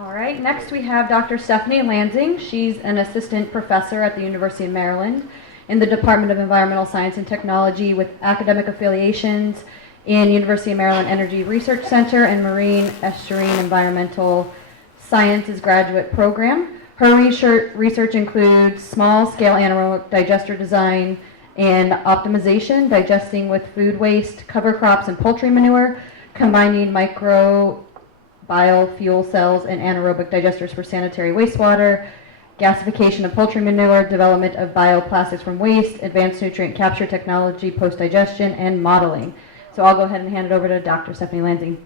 All right, next we have Dr. Stephanie Lansing. She's an assistant professor at the University of Maryland in the Department of Environmental Science and Technology with academic affiliations in University of Maryland Energy Research Center and Marine Estuarine Environmental Sciences Graduate Program. Her research includes small-scale anaerobic digester design and optimization, digesting with food waste, cover crops, and poultry manure, combining micro biofuel cells and anaerobic digesters for sanitary wastewater, gasification of poultry manure, development of bioplastics from waste, advanced nutrient capture technology post-digestion, and modeling. So I'll go ahead and hand it over to Dr. Stephanie Lansing.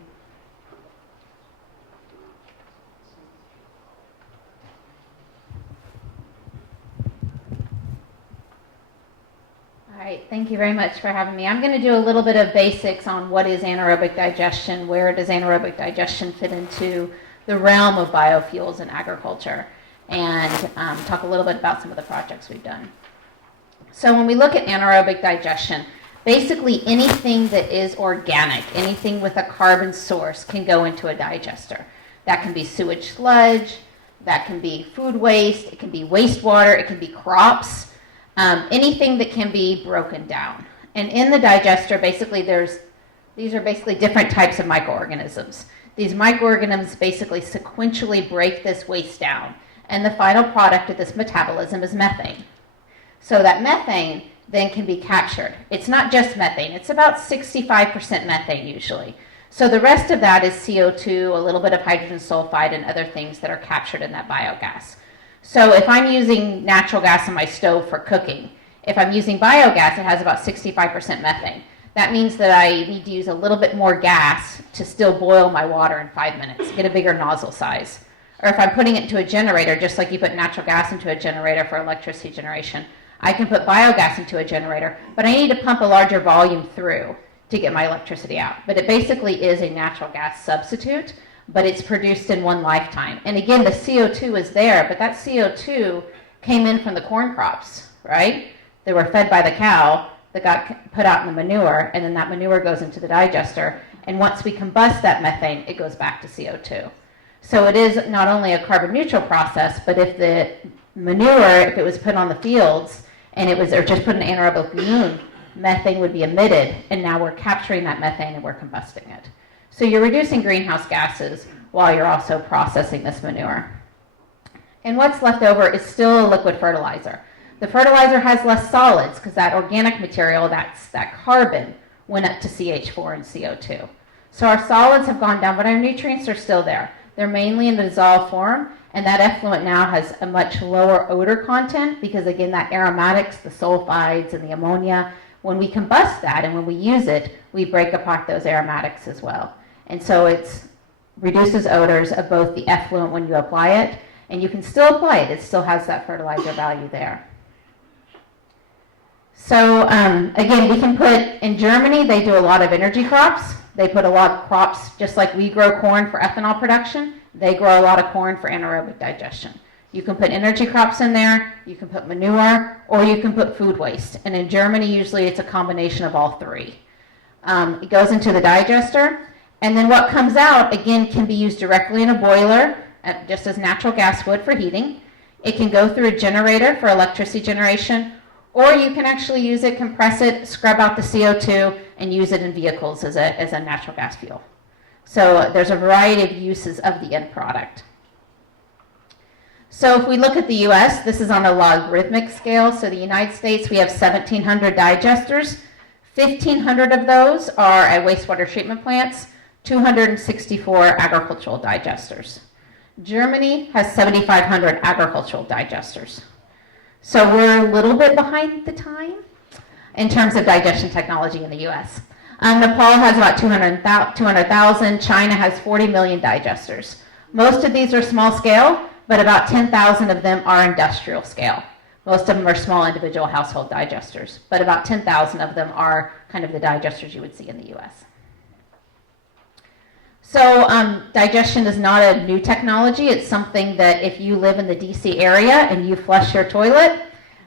All right, thank you very much for having me. I'm going to do a little bit of basics on what is anaerobic digestion, where does anaerobic digestion fit into the realm of biofuels and agriculture, and talk a little bit about some of the projects we've done. So when we look at anaerobic digestion, basically anything that is organic, anything with a carbon source can go into a digester. That can be sewage sludge, that can be food waste, it can be wastewater, it can be crops. Anything that can be broken down. And in the digester, basically these are basically different types of microorganisms. These microorganisms basically sequentially break this waste down, and the final product of this metabolism is methane. So that methane then can be captured. It's not just methane, it's about 65% methane usually. So the rest of that is CO2, a little bit of hydrogen sulfide, and other things that are captured in that biogas. So if I'm using natural gas in my stove for cooking, if I'm using biogas, it has about 65% methane. That means that I need to use a little bit more gas to still boil my water in 5 minutes, get a bigger nozzle size. Or if I'm putting it into a generator, just like you put natural gas into a generator for electricity generation, I can put biogas into a generator, but I need to pump a larger volume through to get my electricity out. But it basically is a natural gas substitute, but it's produced in one lifetime. And again, the CO2 is there, but that CO2 came in from the corn crops, right? They were fed by the cow that got put out in the manure, and then that manure goes into the digester. And once we combust that methane, it goes back to CO2. So it is not only a carbon neutral process, but if the manure, if it was put on the fields and it was, or just put in anaerobic balloon, methane would be emitted, and now we're capturing that methane and we're combusting it. So you're reducing greenhouse gases while you're also processing this manure. And what's left over is still a liquid fertilizer. The fertilizer has less solids because that organic material, that carbon, went up to CH4 and CO2. So our solids have gone down, but our nutrients are still there. They're mainly in the dissolved form, and that effluent now has a much lower odor content because, again, that aromatics, the sulfides and the ammonia, when we combust that and when we use it, we break apart those aromatics as well. And so it reduces odors of both the effluent when you apply it, and you can still apply it. It still has that fertilizer value there. So again, we can put, in Germany, they do a lot of energy crops. They put a lot of crops, just like we grow corn for ethanol production, they grow a lot of corn for anaerobic digestion. You can put energy crops in there, you can put manure, or you can put food waste. And in Germany, usually it's a combination of all three. It goes into the digester, and then what comes out, again, can be used directly in a boiler, just as natural gas would for heating. It can go through a generator for electricity generation, or you can actually use it, compress it, scrub out the CO2, and use it in vehicles as a natural gas fuel. So there's a variety of uses of the end product. So if we look at the US, this is on a logarithmic scale. So the United States, we have 1,700 digesters. 1,500 of those are at wastewater treatment plants, 264 agricultural digesters. Germany has 7,500 agricultural digesters. So we're a little bit behind the time in terms of digestion technology in the US. Nepal has about 200,000. China has 40 million digesters. Most of these are small scale, but about 10,000 of them are industrial scale. Most of them are small individual household digesters, but about 10,000 of them are kind of the digesters you would see in the US. So digestion is not a new technology. It's something that if you live in the DC area and you flush your toilet,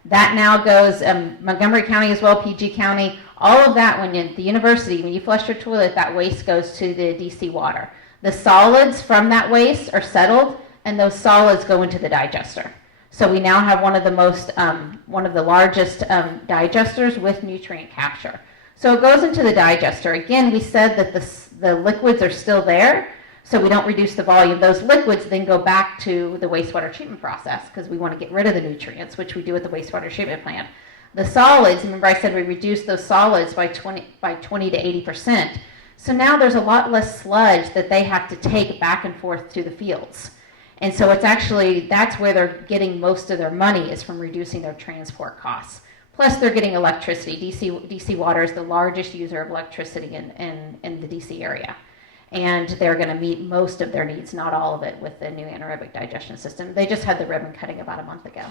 that now goes, Montgomery County as well, PG County, all of that, when you're at the university, when you flush your toilet, that waste goes to the DC water. The solids from that waste are settled, and those solids go into the digester. So we now have one of the largest digesters with nutrient capture. So it goes into the digester. Again, we said that the liquids are still there, so we don't reduce the volume. Those liquids then go back to the wastewater treatment process because we want to get rid of the nutrients, which we do at the wastewater treatment plant. The solids, remember I said we reduced those solids by 20 to 80%. So now there's a lot less sludge that they have to take back and forth to the fields. And so it's actually, that's where they're getting most of their money, is from reducing their transport costs. Plus they're getting electricity. DC Water is the largest user of electricity in the DC area. And they're going to meet most of their needs, not all of it, with the new anaerobic digestion system. They just had the ribbon cutting about a month ago.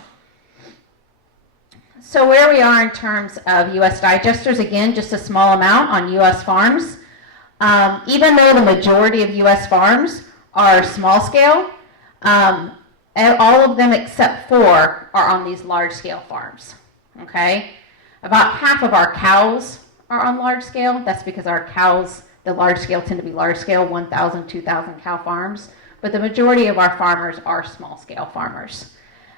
So where we are in terms of U.S. digesters, again, just a small amount on U.S. farms. Even though the majority of U.S. farms are small scale, all of them except 4 are on these large scale farms. Okay? About half of our cows are on large scale. That's because our cows, the large scale, tend to be large scale, 1,000, 2,000 cow farms. But the majority of our farmers are small scale farmers.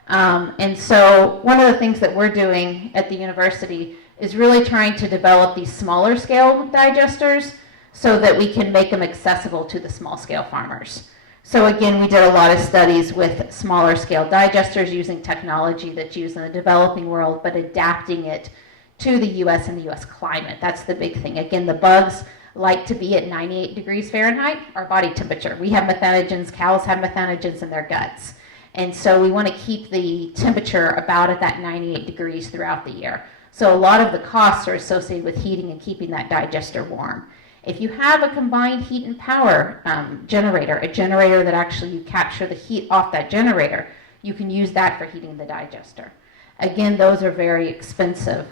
And so one of the things that we're doing at the university is really trying to develop these smaller scale digesters so that we can make them accessible to the small scale farmers. So again, we did a lot of studies with smaller scale digesters using technology that's used in the developing world, but adapting it to the US and the US climate. That's the big thing. Again, the bugs like to be at 98 degrees Fahrenheit, our body temperature. We have methanogens, cows have methanogens in their guts. And so we want to keep the temperature about at that 98 degrees throughout the year. So a lot of the costs are associated with heating and keeping that digester warm. If you have a combined heat and power generator, a generator that actually you capture the heat off that generator, you can use that for heating the digester. Again, those are very expensive.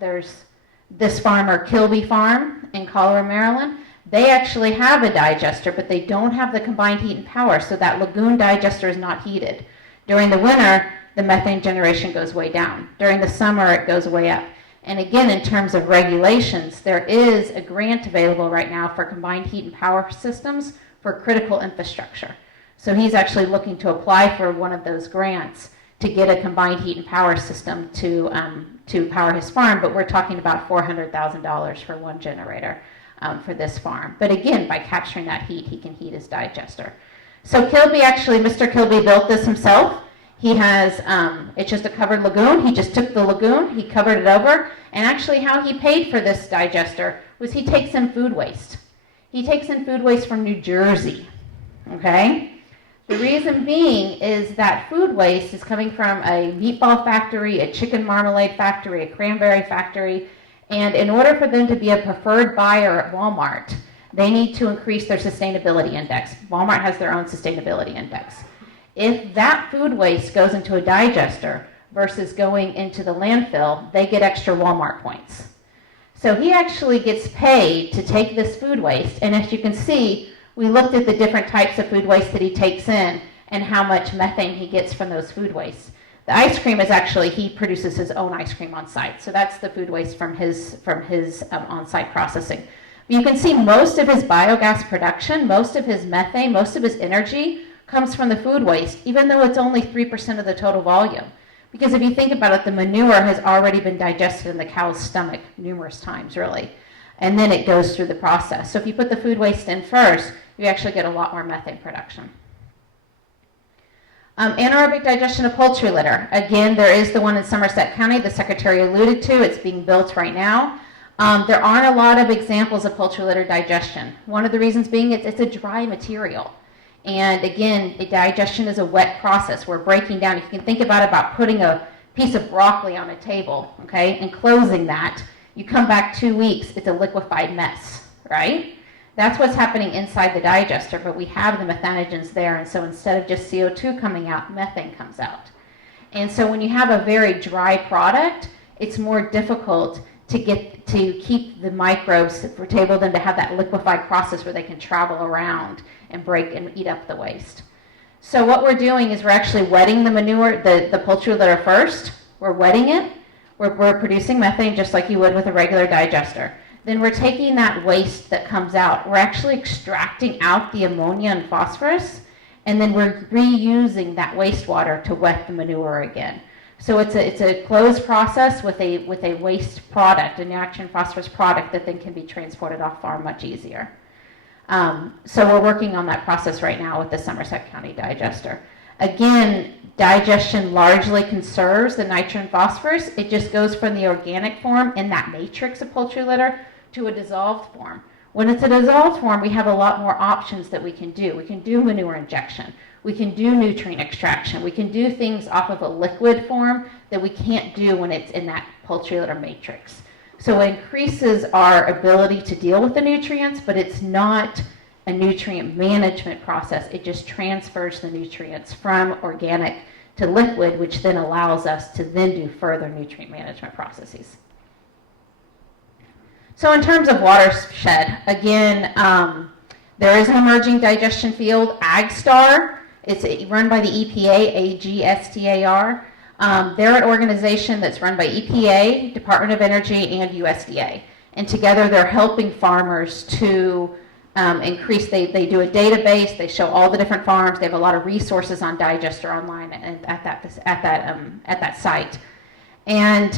There's this farmer, Kilby Farm in Colorado, Maryland. They actually have a digester, but they don't have the combined heat and power, so that lagoon digester is not heated. During the winter, the methane generation goes way down. During the summer, it goes way up. And again, in terms of regulations, there is a grant available right now for combined heat and power systems for critical infrastructure. So he's actually looking to apply for one of those grants to get a combined heat and power system to power his farm, but we're talking about $400,000 for one generator for this farm. But again, by capturing that heat, he can heat his digester. So Kilby, actually, Mr. Kilby built this himself. He has, it's just a covered lagoon. He just took the lagoon, he covered it over, and actually how he paid for this digester was he takes in food waste. He takes in food waste from New Jersey, okay? The reason being is that food waste is coming from a meatball factory, a chicken marmalade factory, a cranberry factory, and in order for them to be a preferred buyer at Walmart, they need to increase their sustainability index. Walmart has their own sustainability index. If that food waste goes into a digester versus going into the landfill, they get extra Walmart points. So he actually gets paid to take this food waste, and as you can see, we looked at the different types of food waste that he takes in and how much methane he gets from those food wastes. The ice cream is actually, he produces his own ice cream on site. So that's the food waste from his on-site processing. But you can see most of his biogas production, most of his methane, most of his energy comes from the food waste, even though it's only 3% of the total volume. Because if you think about it, the manure has already been digested in the cow's stomach numerous times, really. And then it goes through the process. So if you put the food waste in first, you actually get a lot more methane production. Anaerobic digestion of poultry litter. Again, there is the one in Somerset County the Secretary alluded to. It's being built right now. There aren't a lot of examples of poultry litter digestion. One of the reasons being it's a dry material. And again, digestion is a wet process. We're breaking down. If you can think about putting a piece of broccoli on a table, okay, and closing that, you come back 2 weeks, it's a liquefied mess, right? That's what's happening inside the digester, but we have the methanogens there, and so instead of just CO2 coming out, methane comes out. And so when you have a very dry product, it's more difficult to keep the microbes, for table them to have that liquefied process where they can travel around and break and eat up the waste. So what we're doing is we're actually wetting the manure, the poultry litter first. We're wetting it. We're producing methane just like you would with a regular digester. then we're taking that waste that comes out, we're actually extracting out the ammonia and phosphorus, and then we're reusing that wastewater to wet the manure again. So it's a closed process with a waste product, a nitrogen phosphorus product that then can be transported off farm much easier. So we're working on that process right now with the Somerset County digester. Again, digestion largely conserves the nitrogen phosphorus. It just goes from the organic form in that matrix of poultry litter to a dissolved form. When it's a dissolved form, we have a lot more options that we can do. We can do manure injection. We can do nutrient extraction. We can do things off of a liquid form that we can't do when it's in that poultry litter matrix. So it increases our ability to deal with the nutrients, but it's not a nutrient management process. It just transfers the nutrients from organic to liquid, which then allows us to then do further nutrient management processes. So in terms of Watershed, again, there is an emerging digestion field, AgStar. It's run by the EPA, AGSTAR. They're an organization that's run by EPA, Department of Energy, and USDA. And together they're helping farmers to increase, they do a database, they show all the different farms, they have a lot of resources on digester online and at that site. And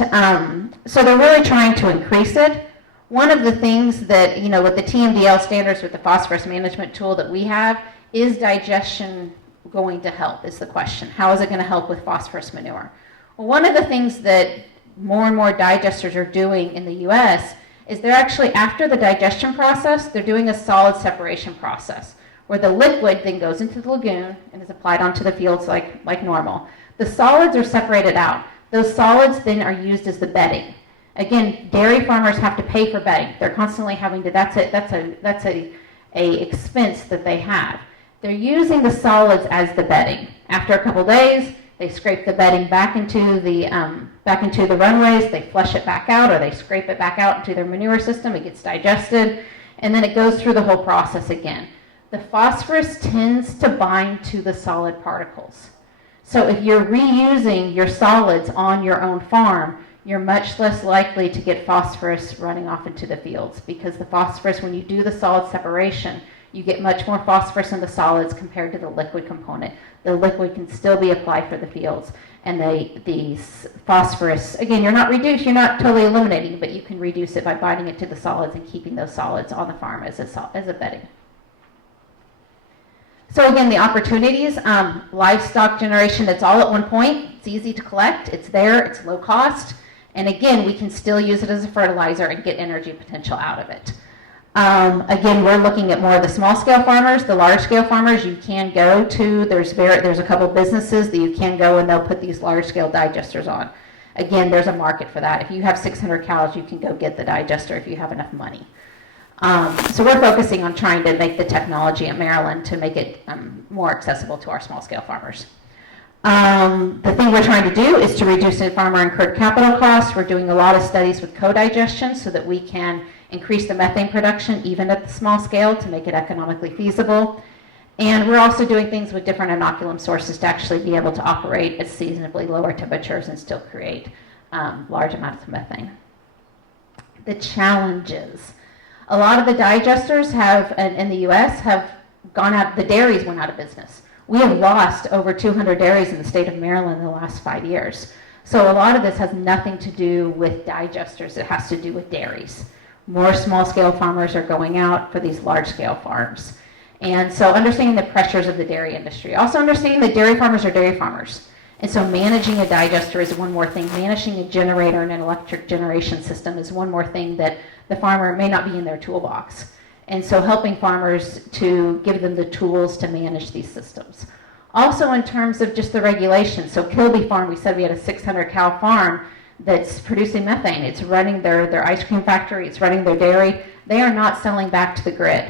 so they're really trying to increase it. One of the things that, you know, with the TMDL standards, with the phosphorus management tool that we have, is digestion going to help, is the question. How is it going to help with phosphorus manure? Well, one of the things that more and more digesters are doing in the US is they're actually, after the digestion process, they're doing a solid separation process, where the liquid then goes into the lagoon and is applied onto the fields like normal. The solids are separated out. Those solids then are used as the bedding. Again, dairy farmers have to pay for bedding. They're constantly having to, that's a expense that they have. They're using the solids as the bedding. After a couple days, they scrape the bedding back into the runways, they flush it back out, or they scrape it back out into their manure system, it gets digested, and then it goes through the whole process again. The phosphorus tends to bind to the solid particles. So if you're reusing your solids on your own farm, you're much less likely to get phosphorus running off into the fields, because the phosphorus, when you do the solid separation, you get much more phosphorus in the solids compared to the liquid component. The liquid can still be applied for the fields, and the phosphorus, again, you're not totally eliminating, but you can reduce it by binding it to the solids and keeping those solids on the farm as a bedding. So again, the opportunities, livestock generation, it's all at one point. It's easy to collect, it's there, it's low cost, and again, we can still use it as a fertilizer and get energy potential out of it. Again, we're looking at more of the small scale farmers. The large scale farmers you can go to, there's a couple businesses that you can go and they'll put these large scale digesters on. Again, there's a market for that. If you have 600 cows, you can go get the digester if you have enough money. So we're focusing on trying to make the technology at Maryland to make it more accessible to our small scale farmers. The thing we're trying to do is to reduce the farmer incurred capital costs. We're doing a lot of studies with co-digestion so that we can increase the methane production even at the small scale to make it economically feasible. And we're also doing things with different inoculum sources to actually be able to operate at seasonably lower temperatures and still create large amounts of methane. The challenges. A lot of the digesters in the US have gone out, the dairies went out of business. We have lost over 200 dairies in the state of Maryland in the last 5 years. So a lot of this has nothing to do with digesters, it has to do with dairies. More small-scale farmers are going out for these large-scale farms. And so understanding the pressures of the dairy industry. Also understanding that dairy farmers are dairy farmers. And so managing a digester is one more thing. Managing a generator and an electric generation system is one more thing that the farmer may not be in their toolbox. And so helping farmers to give them the tools to manage these systems. Also in terms of just the regulation. So Kilby Farm, we said we had a 600 cow farm that's producing methane. It's running their ice cream factory, it's running their dairy. They are not selling back to the grid.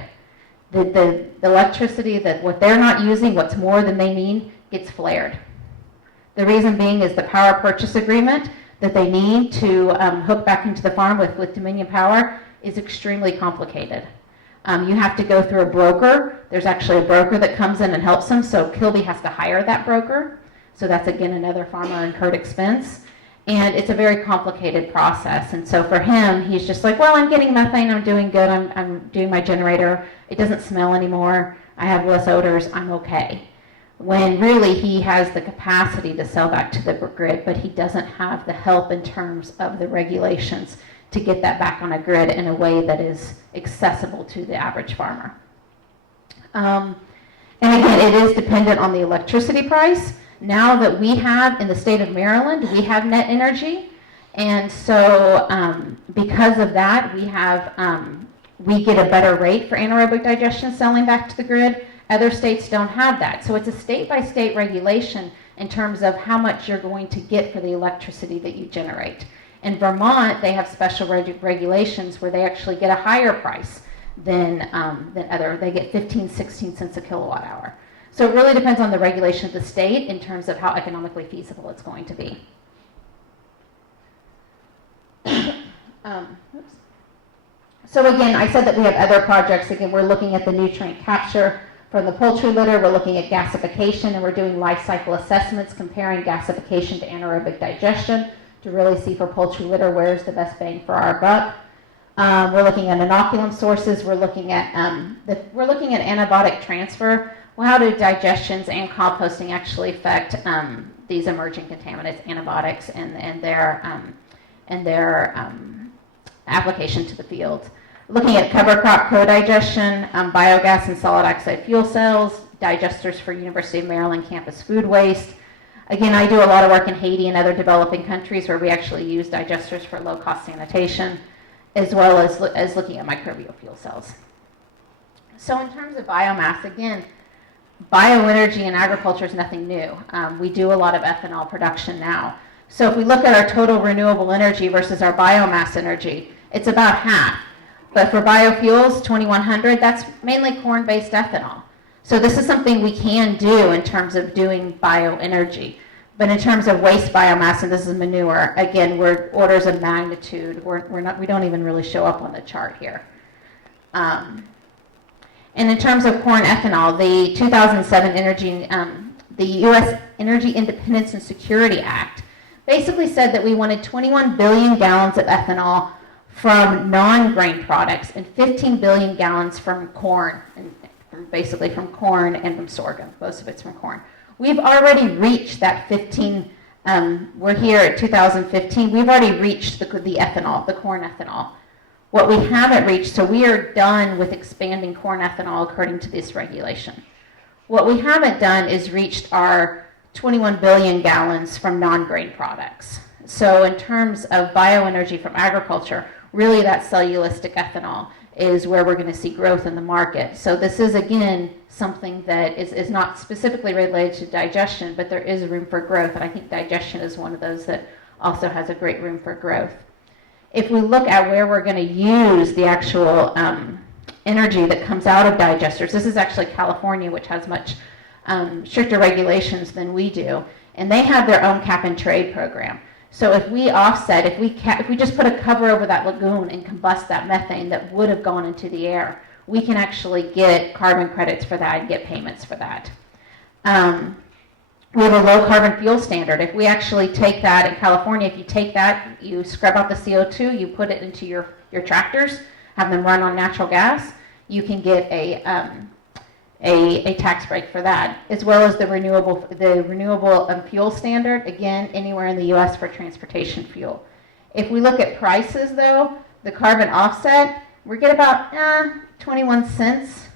The electricity, that what they're not using, what's more than they need, gets flared. The reason being is the power purchase agreement that they need to hook back into the farm with Dominion Power is extremely complicated. You have to go through a broker. There's actually a broker that comes in and helps them, so Kilby has to hire that broker. So that's, again, another farmer incurred expense. And it's a very complicated process. And so for him, he's just like, well, I'm getting methane, I'm doing good, I'm doing my generator, it doesn't smell anymore, I have less odors, I'm okay. When really he has the capacity to sell back to the grid, but he doesn't have the help in terms of the regulations to get that back on a grid in a way that is accessible to the average farmer. And again, it is dependent on the electricity price. Now that we have, in the state of Maryland, we have net energy. And so because of that, we get a better rate for anaerobic digestion selling back to the grid. Other states don't have that. So it's a state-by-state regulation in terms of how much you're going to get for the electricity that you generate. In Vermont, they have special regulations where they actually get a higher price than other. They get 15, 16 cents a kilowatt hour. So it really depends on the regulation of the state in terms of how economically feasible it's going to be. So again, I said that we have other projects. Again, we're looking at the nutrient capture from the poultry litter. We're looking at gasification, and we're doing life cycle assessments comparing gasification to anaerobic digestion to really see for poultry litter where's the best bang for our buck. We're looking at inoculum sources. We're looking at antibiotic transfer. Well, how do digestions and composting actually affect these emerging contaminants, antibiotics, and their application to the field? Looking at cover crop co-digestion, biogas and solid oxide fuel cells, digesters for University of Maryland campus food waste. Again, I do a lot of work in Haiti and other developing countries where we actually use digesters for low-cost sanitation, as well as looking at microbial fuel cells. So in terms of biomass, again, bioenergy in agriculture is nothing new. We do a lot of ethanol production now. So if we look at our total renewable energy versus our biomass energy, it's about half. But for biofuels, 2100, that's mainly corn-based ethanol. So this is something we can do in terms of doing bioenergy. But in terms of waste biomass, and this is manure, again, we're orders of magnitude. We don't even really show up on the chart here. And in terms of corn ethanol, the 2007 the U.S. Energy Independence and Security Act basically said that we wanted 21 billion gallons of ethanol from non-grain products and 15 billion gallons from corn, basically from corn and from sorghum. Most of it's from corn. We've already reached that 15, we're here at 2015, we've already reached the ethanol, the corn ethanol. What we haven't reached, so we are done with expanding corn ethanol according to this regulation. What we haven't done is reached our 21 billion gallons from non-grain products. So in terms of bioenergy from agriculture, really that cellulosic ethanol is where we're going to see growth in the market. So this is, again, something that is not specifically related to digestion, but there is room for growth, and I think digestion is one of those that also has a great room for growth. If we look at where we're going to use the actual energy that comes out of digesters, this is actually California, which has much stricter regulations than we do, and they have their own cap and trade program. So if we offset, if we just put a cover over that lagoon and combust that methane that would have gone into the air, we can actually get carbon credits for that and get payments for that. We have a low carbon fuel standard. If we actually take that in California, if you take that, you scrub out the CO2, you put it into your tractors, have them run on natural gas, you can get a tax break for that, as well as the renewable fuel standard, again, anywhere in the U.S. for transportation fuel. If we look at prices, though, the carbon offset, we get about 21 cents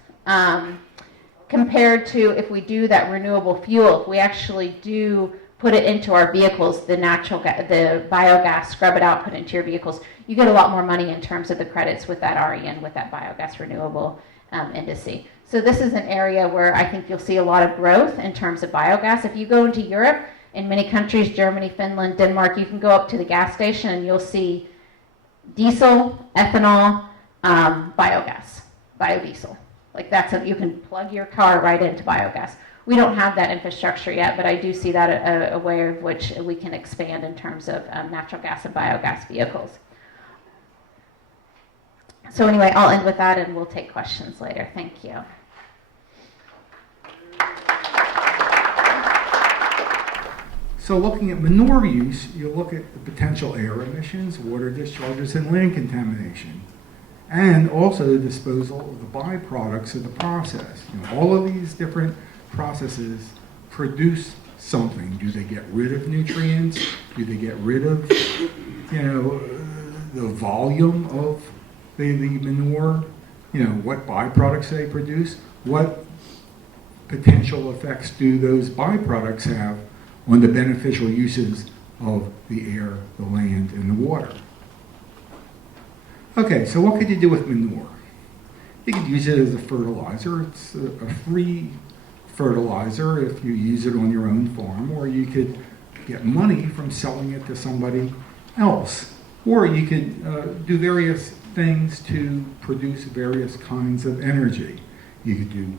compared to if we do that renewable fuel. If we actually do put it into our vehicles, the biogas, scrub it out, put it into your vehicles, you get a lot more money in terms of the credits with that REN, with that biogas renewable indice. So this is an area where I think you'll see a lot of growth in terms of biogas. If you go into Europe, in many countries, Germany, Finland, Denmark, you can go up to the gas station and you'll see diesel, ethanol, biogas, biodiesel. Like you can plug your car right into biogas. We don't have that infrastructure yet, but I do see that a way of which we can expand in terms of natural gas and biogas vehicles. So anyway, I'll end with that and we'll take questions later. Thank you. So looking at manure use, you look at the potential air emissions, water discharges, and land contamination, and also the disposal of the byproducts of the process. All of these different processes produce something. Do they get rid of nutrients? Do they get rid of, the volume of the manure? What byproducts they produce? What potential effects do those byproducts have on the beneficial uses of the air, the land, and the water? Okay, so what could you do with manure? You could use it as a fertilizer. It's a free fertilizer if you use it on your own farm, or you could get money from selling it to somebody else. Or you could do various things to produce various kinds of energy. You could do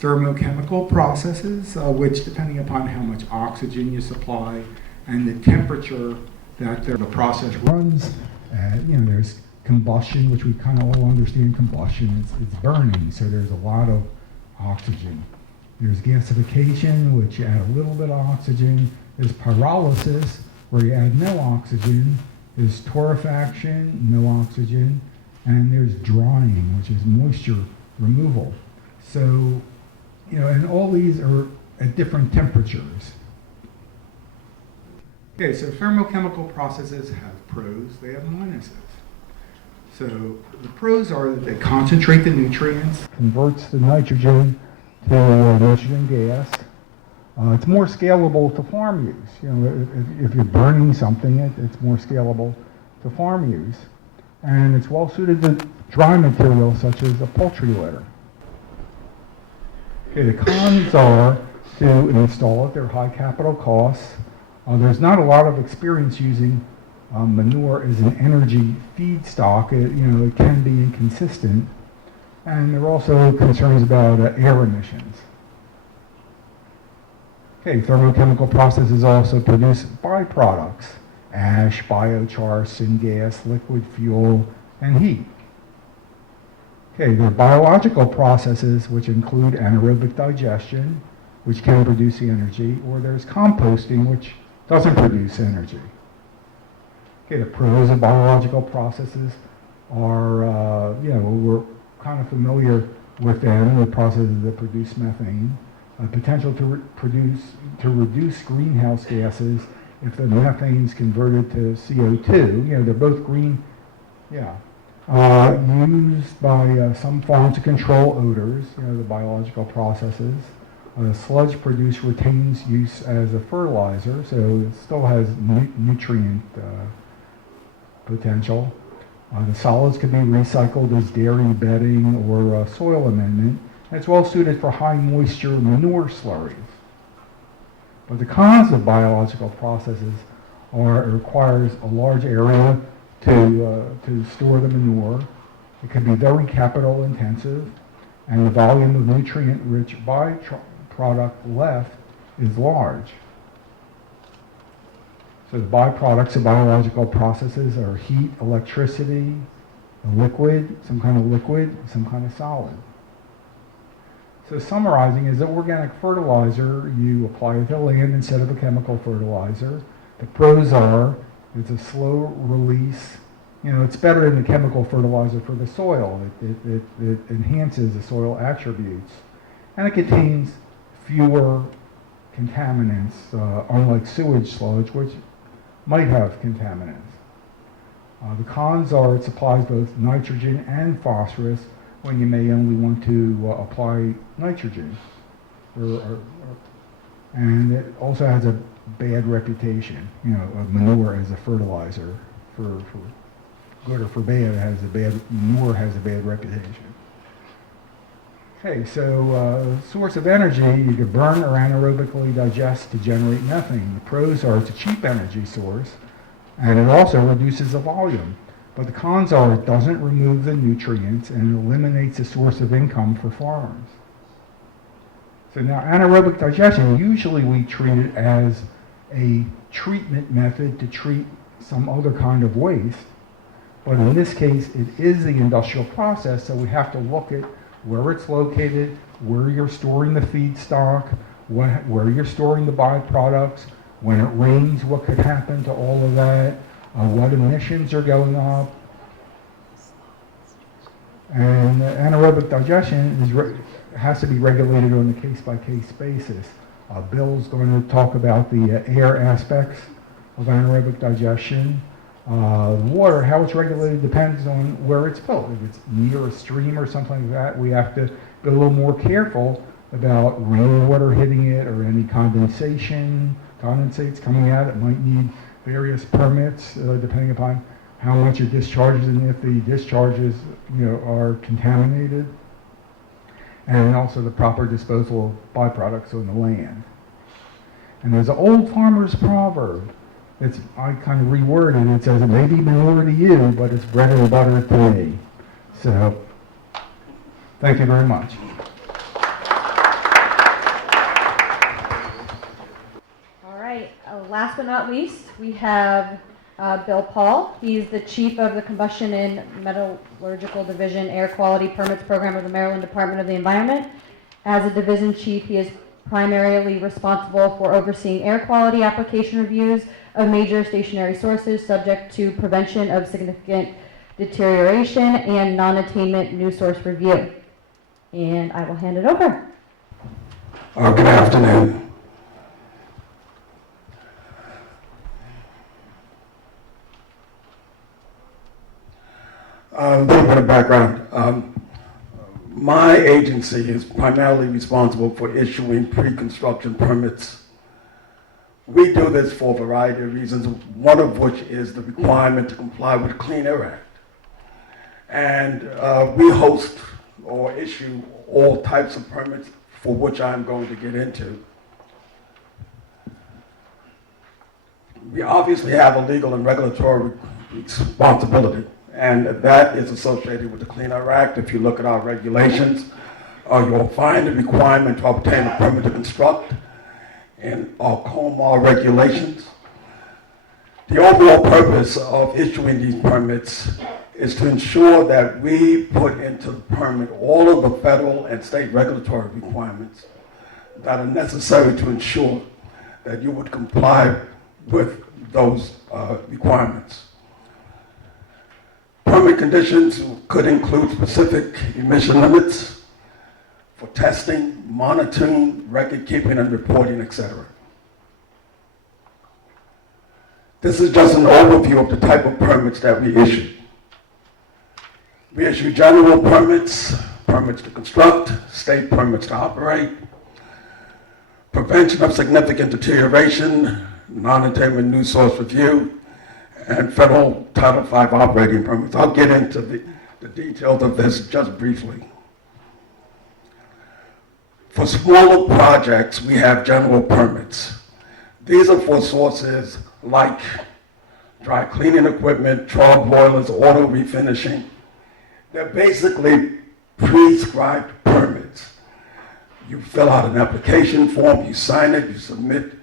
thermochemical processes, which, depending upon how much oxygen you supply and the temperature that the process runs at, there's combustion, which we kind of all understand combustion. It's burning, so there's a lot of oxygen. There's gasification, which you add a little bit of oxygen. There's pyrolysis, where you add no oxygen. There's torrefaction, no oxygen. And there's drying, which is moisture removal. So, and all these are at different temperatures. Okay, so thermochemical processes have pros, they have minuses. So the pros are that they concentrate the nutrients, converts the nitrogen to nitrogen gas. It's more scalable to farm use. If you're burning something, it's more scalable to farm use. And it's well suited to dry material such as a poultry litter. Okay, the cons are to install it. They're high capital costs. There's not a lot of experience using manure as an energy feedstock. It can be inconsistent. And there are also concerns about air emissions. Okay, thermochemical processes also produce byproducts: ash, biochar, syngas, liquid fuel, and heat. Okay, there are biological processes which include anaerobic digestion, which can produce the energy, or there's composting, which doesn't produce energy. Okay, the pros of biological processes are, we're kind of familiar with them, the processes that produce methane, potential to reduce greenhouse gases if the methane is converted to CO2. They're both green, used by some farms to control odors, the biological processes. Sludge produced retains use as a fertilizer, so it still has nutrient potential. The solids can be recycled as dairy bedding or soil amendment. And it's well suited for high moisture manure slurries. But the cons of biological processes are it requires a large area to store the manure. It can be very capital intensive, and the volume of nutrient-rich byproduct left is large. So the byproducts of biological processes are heat, electricity, a liquid, some kind of solid. So summarizing, is that organic fertilizer, you apply it to land instead of a chemical fertilizer. The pros are, it's a slow release. It's better than the chemical fertilizer for the soil. It enhances the soil attributes. And it contains fewer contaminants, unlike sewage sludge, which might have contaminants. The cons are it supplies both nitrogen and phosphorus when you may only want to apply nitrogen. And it also has a bad reputation, manure as a fertilizer. For good or for bad, manure has a bad reputation. Okay, so source of energy, you can burn or anaerobically digest to generate methane. The pros are it's a cheap energy source, and it also reduces the volume. But the cons are it doesn't remove the nutrients and it eliminates a source of income for farmers. So now anaerobic digestion, usually we treat it as a treatment method to treat some other kind of waste. But in this case, it is the industrial process, so we have to look at where it's located, where you're storing the feedstock, where you're storing the byproducts, when it rains, what could happen to all of that, what emissions are going up. And anaerobic digestion has to be regulated on a case-by-case basis. Bill's going to talk about the air aspects of anaerobic digestion. Water, how it's regulated depends on where it's built. If it's near a stream or something like that, we have to be a little more careful about rainwater hitting it or any condensates coming out. It might need various permits depending upon how much it discharges and if the discharges are contaminated. And also the proper disposal of byproducts on the land. And there's an old farmer's proverb. I kind of reworded it. It says, it may be manure to you, but it's bread and butter to me. So, thank you very much. All right, last but not least, we have Bill Paul. He's the chief of the Combustion and Metallurgical Division Air Quality Permits Program of the Maryland Department of the Environment. As a division chief, he is primarily responsible for overseeing air quality application reviews of major stationary sources subject to prevention of significant deterioration and non-attainment new source review. And I will hand it over. Good afternoon. A little bit of background. My agency is primarily responsible for issuing pre-construction permits. We do this for a variety of reasons, one of which is the requirement to comply with the Clean Air Act. And we host or issue all types of permits, for which I'm going to get into. We obviously have a legal and regulatory responsibility, and that is associated with the Clean Air Act. If you look at our regulations, you'll find the requirement to obtain a permit to construct in our COMAR regulations. The overall purpose of issuing these permits is to ensure that we put into the permit all of the federal and state regulatory requirements that are necessary to ensure that you would comply with those requirements. Permit conditions could include specific emission limits for testing, monitoring, record keeping, and reporting, etc. This is just an overview of the type of permits that we issue. We issue general permits, permits to construct, state permits to operate, prevention of significant deterioration, non-attainment new source review, and federal Title V operating permits. I'll get into the details of this just briefly. For smaller projects, we have general permits. These are for sources like dry cleaning equipment, char boilers, auto refinishing. They're basically prescribed permits. You fill out an application form, you sign it, you submit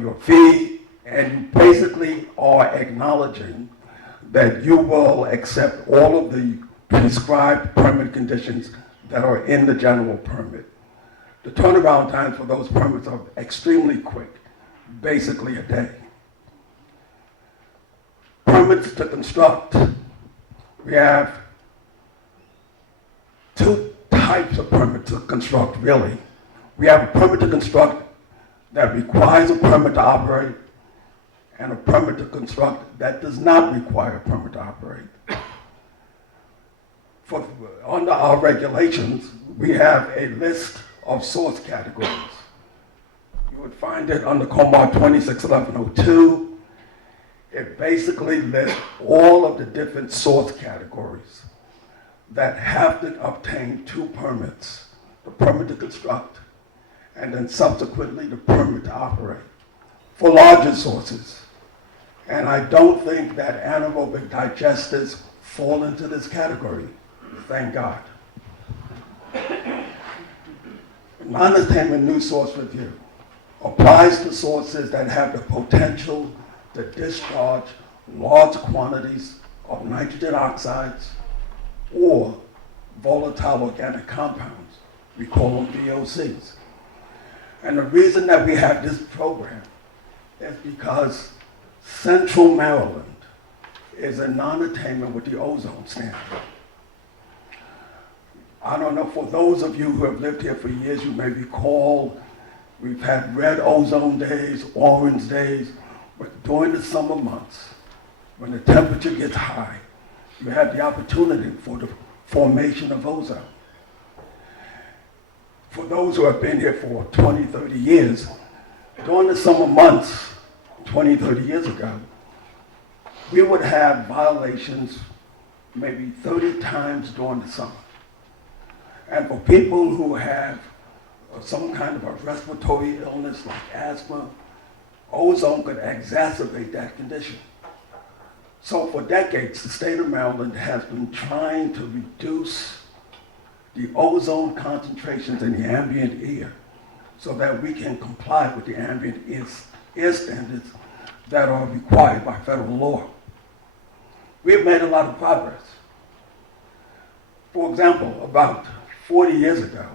your fee, and you basically are acknowledging that you will accept all of the prescribed permit conditions that are in the general permit. The turnaround times for those permits are extremely quick, basically a day. Permits to construct. We have two types of permits to construct, really. We have a permit to construct that requires a permit to operate, and a permit to construct that does not require a permit to operate. Under our regulations, we have a list of source categories. You would find it under COMAR 261102. It basically lists all of the different source categories that have to obtain two permits, the permit to construct, and then subsequently the permit to operate for larger sources. And I don't think that anaerobic digesters fall into this category, thank God. Non-attainment new source review applies to sources that have the potential to discharge large quantities of nitrogen oxides or volatile organic compounds. We call them VOCs. And the reason that we have this program is because Central Maryland is in non-attainment with the ozone standard. I don't know, for those of you who have lived here for years, you may recall we've had red ozone days, orange days, but during the summer months, when the temperature gets high, you have the opportunity for the formation of ozone. For those who have been here for 20, 30 years, during the summer months, 20, 30 years ago, we would have violations maybe 30 times during the summer. And for people who have some kind of a respiratory illness like asthma, ozone could exacerbate that condition. So for decades, the state of Maryland has been trying to reduce the ozone concentrations in the ambient air so that we can comply with the ambient air standards that are required by federal law. We have made a lot of progress. For example, about 40 years ago,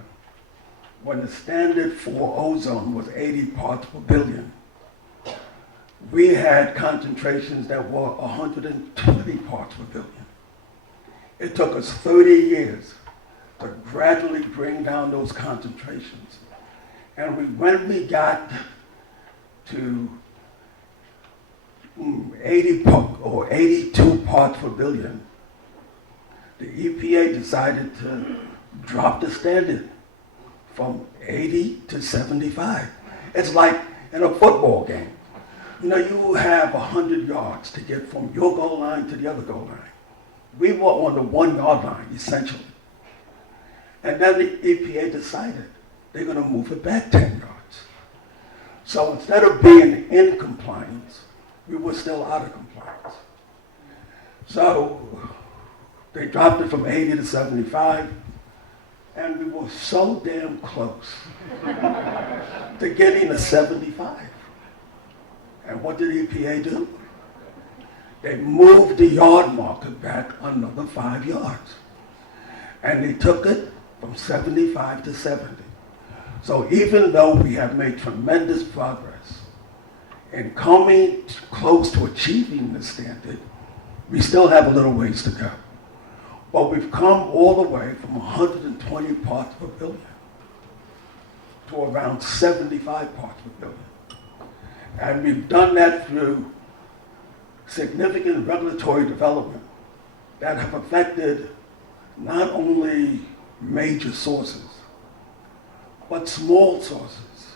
when the standard for ozone was 80 parts per billion, we had concentrations that were 120 parts per billion. It took us 30 years to gradually bring down those concentrations. And when we got to 82 parts per billion, the EPA decided to drop the standard from 80 to 75. It's like in a football game. You know, you have 100 yards to get from your goal line to the other goal line. We were on the 1 yard line, essentially. And then the EPA decided they're going to move it back 10 yards. So instead of being in compliance, we were still out of compliance. So they dropped it from 80 to 75, and we were so damn close to getting to 75. And what did EPA do? They moved the yard marker back another 5 yards. And they took it from 75 to 70. So even though we have made tremendous progress in coming close to achieving the standard, we still have a little ways to go. But we've come all the way from 120 parts per billion to around 75 parts per billion. And we've done that through significant regulatory development that have affected not only major sources, but small sources.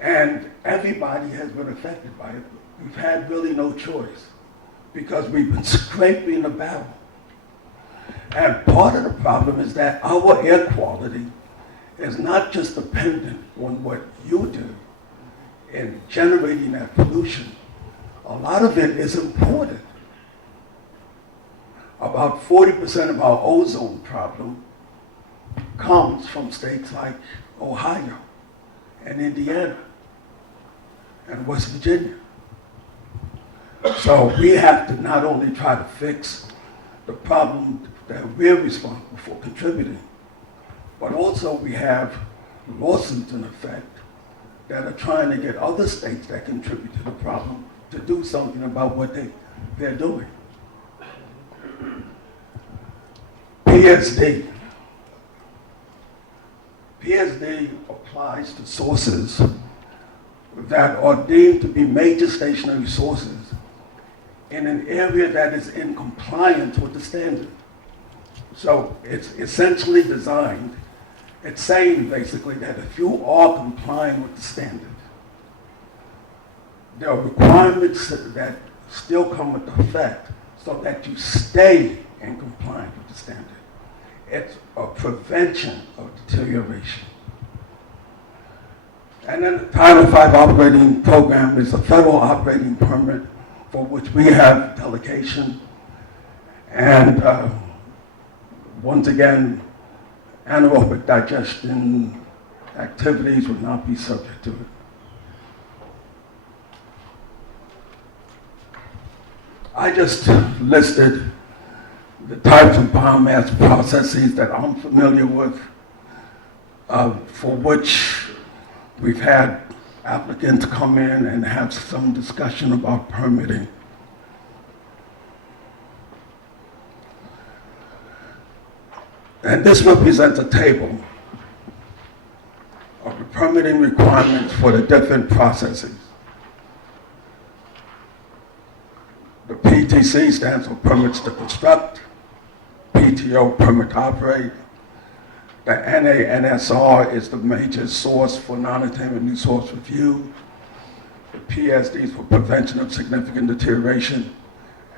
And everybody has been affected by it. We've had really no choice because we've been scraping the barrel. And part of the problem is that our air quality is not just dependent on what you do in generating that pollution. A lot of it is imported. About 40% of our ozone problem comes from states like Ohio and Indiana and West Virginia. So we have to not only try to fix the problem that we're responsible for contributing, but also we have lawsuits in effect that are trying to get other states that contribute to the problem to do something about what they're doing. PSD. PSD applies to sources that are deemed to be major stationary sources in an area that is in compliance with the standard. So it's essentially designed, it's saying basically that if you are complying with the standard, there are requirements that still come with effect so that you stay in compliance with the standard. It's a prevention of deterioration. And then the Title V operating program is a federal operating permit for which we have delegation. And once again, anaerobic digestion activities would not be subject to it. I just listed the types of biomass processes that I'm familiar with, for which we've had applicants come in and have some discussion about permitting. And this represents a table of the permitting requirements for the different processes. The PTC stands for permits to construct, PTO, permit to operate. The NANSR is the major source for non-attainment new source review. The PSD is for prevention of significant deterioration,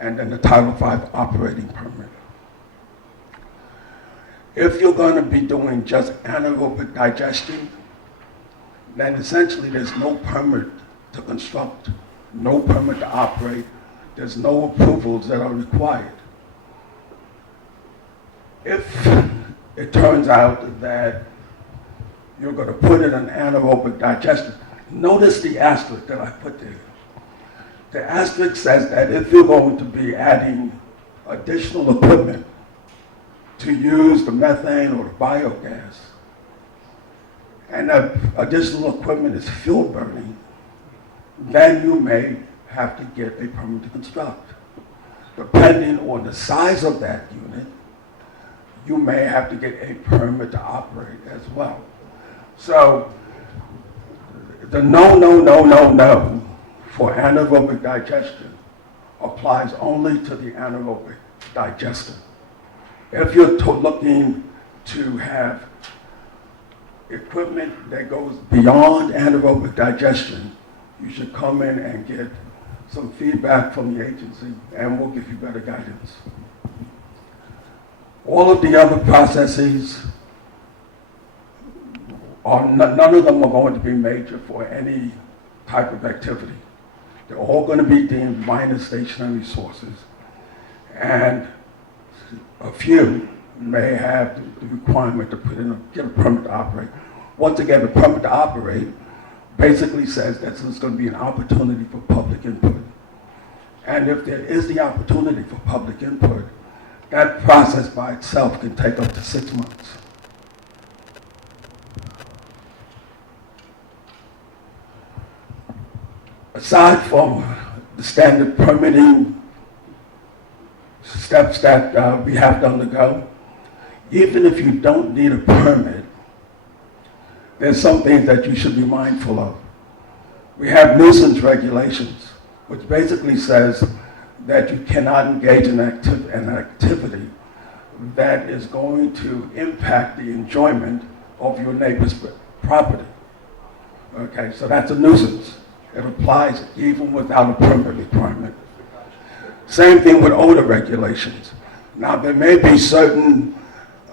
and then the Title V operating permit. If you're going to be doing just anaerobic digestion, then essentially there's no permit to construct, no permit to operate, there's no approvals that are required. If it turns out that you're going to put in an anaerobic digestion, notice the asterisk that I put there. The asterisk says that if you're going to be adding additional equipment to use the methane or the biogas, and that additional equipment is fuel burning, then you may have to get a permit to construct. Depending on the size of that unit, you may have to get a permit to operate as well. So the no for anaerobic digestion applies only to the anaerobic digester. If you're looking to have equipment that goes beyond anaerobic digestion, you should come in and get some feedback from the agency, and we'll give you better guidance. All of the other processes, none of them are going to be major for any type of activity. They're all going to be deemed minor stationary sources, and a few may have the requirement to get a permit to operate. Once again, the permit to operate basically says that there's going to be an opportunity for public input. And if there is the opportunity for public input, that process by itself can take up to 6 months. Aside from the standard permitting steps that we have to undergo, even if you don't need a permit, there's some things that you should be mindful of. We have nuisance regulations, which basically says that you cannot engage in an activity that is going to impact the enjoyment of your neighbor's property. Okay, so that's a nuisance. It applies even without a permit requirement. Same thing with odor regulations. Now, there may be certain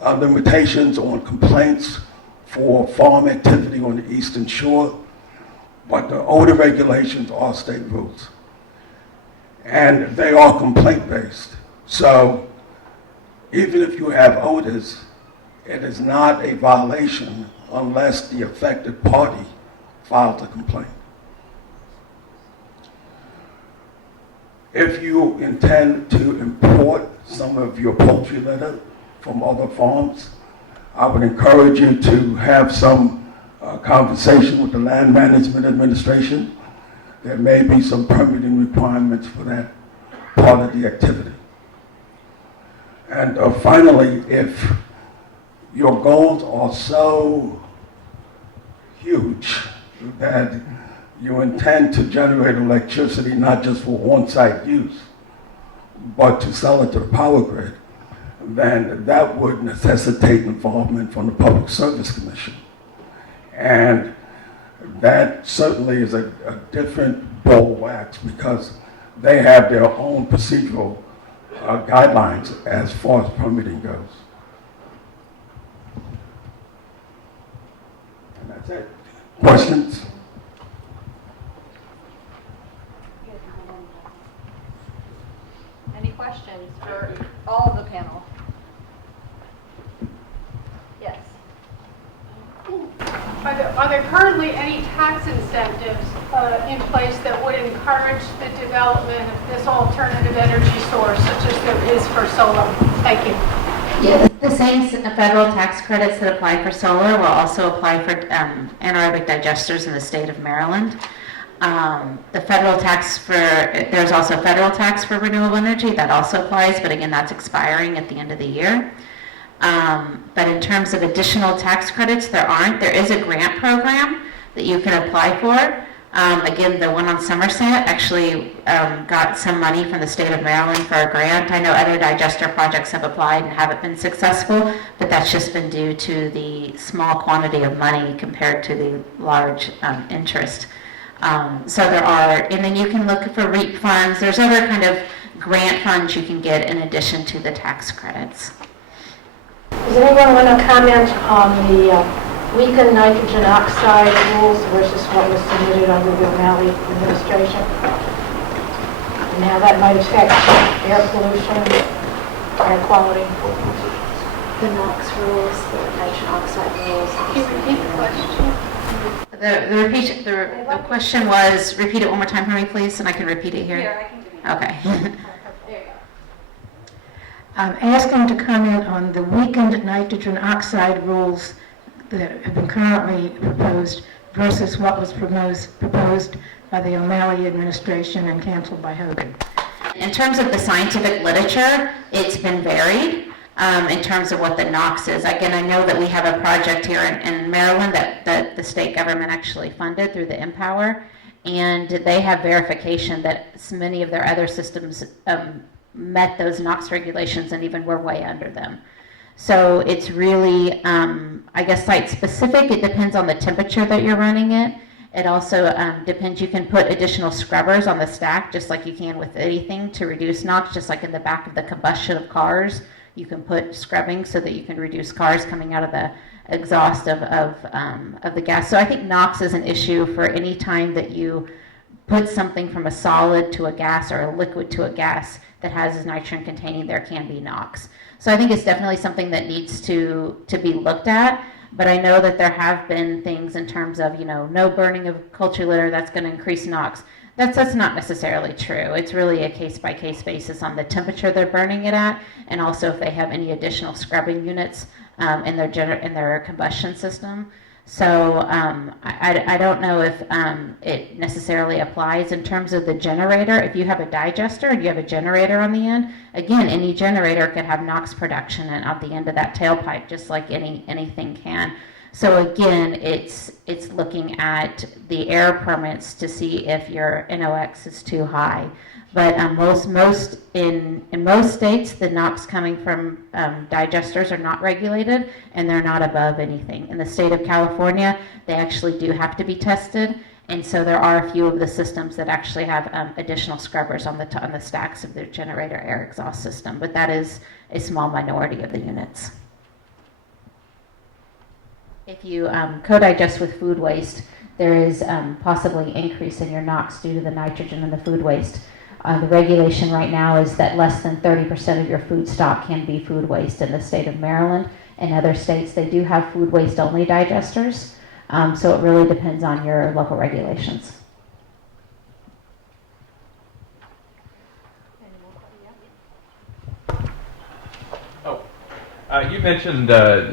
limitations on complaints for farm activity on the Eastern Shore, but the odor regulations are state rules. And they are complaint-based. So even if you have odors, it is not a violation unless the affected party files a complaint. If you intend to import some of your poultry litter from other farms, I would encourage you to have some conversation with the Land Management Administration. There may be some permitting requirements for that part of the activity. And finally, if your goals are so huge that you intend to generate electricity not just for on-site use, but to sell it to the power grid, then that would necessitate involvement from the Public Service Commission. And that certainly is a different ball of wax because they have their own procedural guidelines as far as permitting goes. And that's it. Questions? Any questions for all of the panel? Yes. Are there currently any tax incentives in place that would encourage the development of this alternative energy source, such as there is for solar? Thank you. Yeah, the same federal tax credits that apply for solar will also apply for anaerobic digesters in the state of Maryland. The federal tax there's also federal tax for renewable energy that also applies, but again, that's expiring at the end of the year. But in terms of additional tax credits, there aren't. There is a grant program that you can apply for. Again, the one on Somerset actually got some money from the state of Maryland for a grant. I know other digester projects have applied and haven't been successful, but that's just been due to the small quantity of money compared to the large interest. So there are, and then you can look for REAP funds. There's other kind of grant funds you can get in addition to the tax credits. Does anyone want to comment on the weakened nitrogen oxide rules versus what was submitted under the O'Malley administration? And how that might affect air pollution, air quality? The NOx rules, the nitrogen oxide rules. Can you repeat the question? The question was, repeat it one more time for me, please, and I can repeat it here. Here, I can do it. Okay. There you go. I'm asking to comment on the weakened nitrogen oxide rules that have been currently proposed versus what was proposed by the O'Malley administration and canceled by Hogan. In terms of the scientific literature, it's been varied in terms of what the NOx is. Again, I know that we have a project here in Maryland that the state government actually funded through the Empower, and they have verification that many of their other systems met those NOx regulations and even were way under them. So it's really, I guess, site specific. It depends on the temperature that you're running it. It also depends. You can put additional scrubbers on the stack, just like you can with anything, to reduce NOx, just like in the back of the combustion of cars. You can put scrubbing so that you can reduce cars coming out of the exhaust of the gas. So I think NOx is an issue for any time that you put something from a solid to a gas or a liquid to a gas that has nitrogen containing, there can be NOx. So I think it's definitely something that needs to be looked at. But I know that there have been things in terms of, no burning of culture litter, that's going to increase NOx. That's not necessarily true. It's really a case-by-case basis on the temperature they're burning it at, and also if they have any additional scrubbing units in their combustion system. So I don't know if it necessarily applies in terms of the generator. If you have a digester and you have a generator on the end, again, any generator could have NOx production at the end of that tailpipe, just like anything can. So again, it's looking at the air permits to see if your NOx is too high. But in most states, the NOx coming from digesters are not regulated, and they're not above anything. In the state of California, they actually do have to be tested, and so there are a few of the systems that actually have additional scrubbers on the stacks of their generator air exhaust system. But that is a small minority of the units. If you co-digest with food waste, there is possibly increase in your NOx due to the nitrogen in the food waste. The regulation right now is that less than 30% of your food stock can be food waste in the state of Maryland. In other states, they do have food waste only digesters. So it really depends on your local regulations. You mentioned that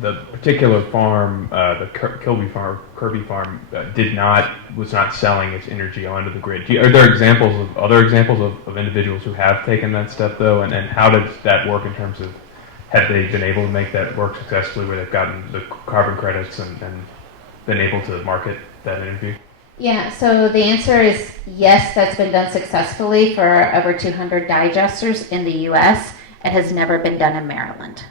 the particular farm, the Kirby farm, was not selling its energy onto the grid. Are there other examples of individuals who have taken that step though, and how does that work in terms of, have they been able to make that work successfully where they've gotten the carbon credits and been able to market that energy? Yeah, so the answer is yes, that's been done successfully for over 200 digesters in the U.S. It has never been done in Maryland.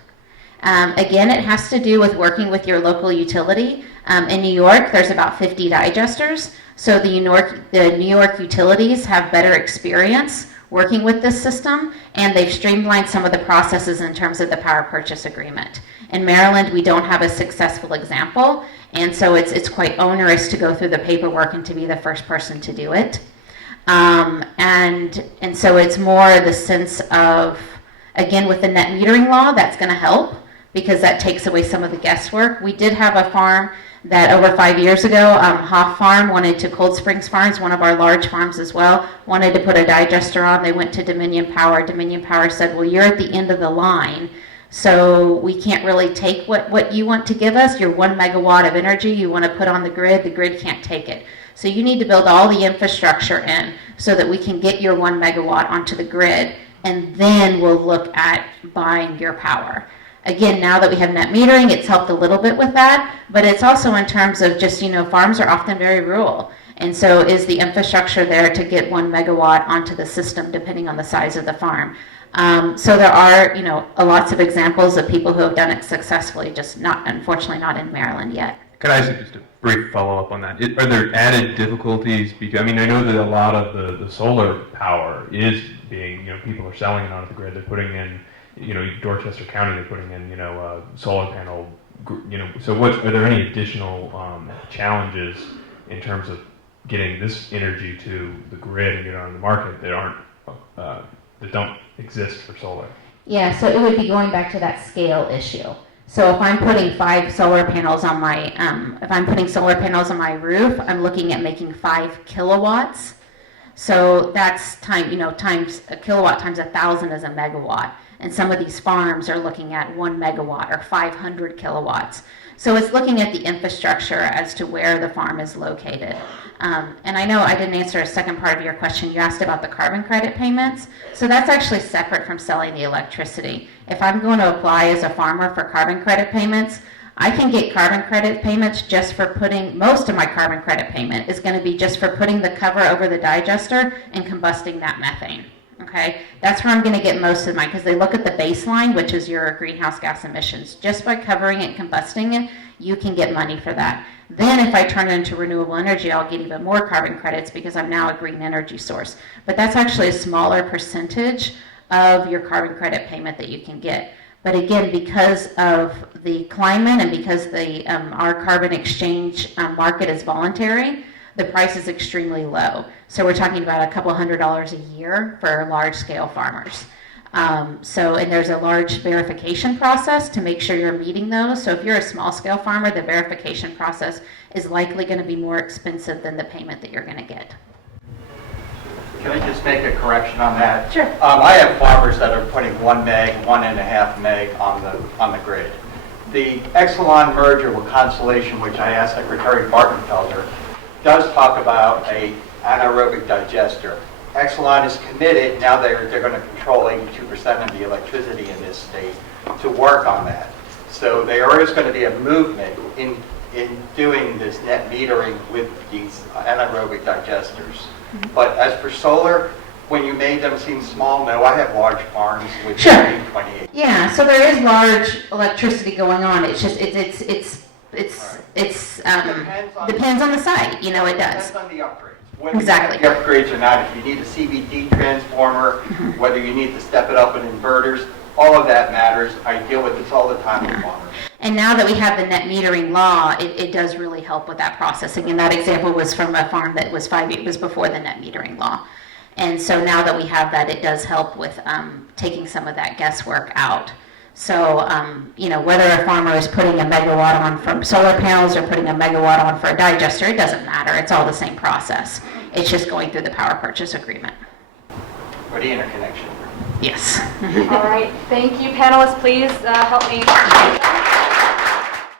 Again, it has to do with working with your local utility. In New York, there's about 50 digesters, so the New York utilities have better experience working with this system, and they've streamlined some of the processes in terms of the power purchase agreement. In Maryland, we don't have a successful example, and so it's quite onerous to go through the paperwork and to be the first person to do it. And so it's more the sense of, again, with the net metering law, that's going to help because that takes away some of the guesswork. We did have a farm that over 5 years ago, Hoff Farm wanted to, Cold Springs Farms, one of our large farms as well, wanted to put a digester on. They went to Dominion Power. Dominion Power said, well, you're at the end of the line, So we can't really take what you want to give us, your 1 megawatt of energy you want to put on the grid can't take it. So you need to build all the infrastructure in so that we can get your 1 megawatt onto the grid, and then we'll look at buying your power. Again, now that we have net metering, it's helped a little bit with that, but it's also in terms of just, farms are often very rural. And so is the infrastructure there to get 1 megawatt onto the system depending on the size of the farm. So there are, lots of examples of people who have done it successfully, just unfortunately not in Maryland yet. Could I ask just a brief follow-up on that? Are there added difficulties? Because, I know that a lot of the solar power is being, people are selling it onto the grid. They're putting in, Dorchester County, they're putting in, solar panel, so are there any additional challenges in terms of getting this energy to the grid and get it on the market that don't exist for solar? Yeah, so it would be going back to that scale issue. So if I'm putting 5 solar panels on my, roof, I'm looking at making 5 kilowatts. So that's times a kilowatt times 1,000 is a megawatt. And some of these farms are looking at 1 megawatt or 500 kilowatts. So it's looking at the infrastructure as to where the farm is located. And I know I didn't answer a second part of your question. You asked about the carbon credit payments. So that's actually separate from selling the electricity. If I'm going to apply as a farmer for carbon credit payments, I can get carbon credit payments just for most of my carbon credit payment is going to be just for putting the cover over the digester and combusting that methane. Okay, that's where I'm going to get most of mine, because they look at the baseline, which is your greenhouse gas emissions. Just by covering it and combusting it, you can get money for that. Then if I turn it into renewable energy, I'll get even more carbon credits because I'm now a green energy source. But that's actually a smaller percentage of your carbon credit payment that you can get. But again, because of the climate and because our carbon exchange market is voluntary, the price is extremely low. So we're talking about a couple $100s a year for large-scale farmers. And there's a large verification process to make sure you're meeting those. So if you're a small-scale farmer, the verification process is likely going to be more expensive than the payment that you're going to get. Can I just make a correction on that? Sure. I have farmers that are putting 1 meg, 1.5 meg on the grid. The Exelon merger with Constellation, which I asked Secretary Bartenfelder, does talk about a anaerobic digester. Exelon is committed, now they're going to control 82% of the electricity in this state, to work on that. So there is going to be a movement in doing this net metering with these anaerobic digesters. But as for solar, when you made them seem small, no, I have large farms with 28. Yeah, so there is large electricity going on. It's just depends on the site. It does. Depends on the upgrades. Whether Exactly. you have the upgrades or not, if you need a CVT transformer, whether you need to step it up in inverters, all of that matters. I deal with this all the time with farmers. And now that we have the net metering law, it does really help with that process. Again, that example was from a farm that was 5 years before the net metering law. And so now that we have that, it does help with taking some of that guesswork out. So, whether a farmer is putting a megawatt on from solar panels or putting a megawatt on for a digester, it doesn't matter. It's all the same process. It's just going through the power purchase agreement. For the interconnection. Yes. All right, thank you, panelists. Please help me.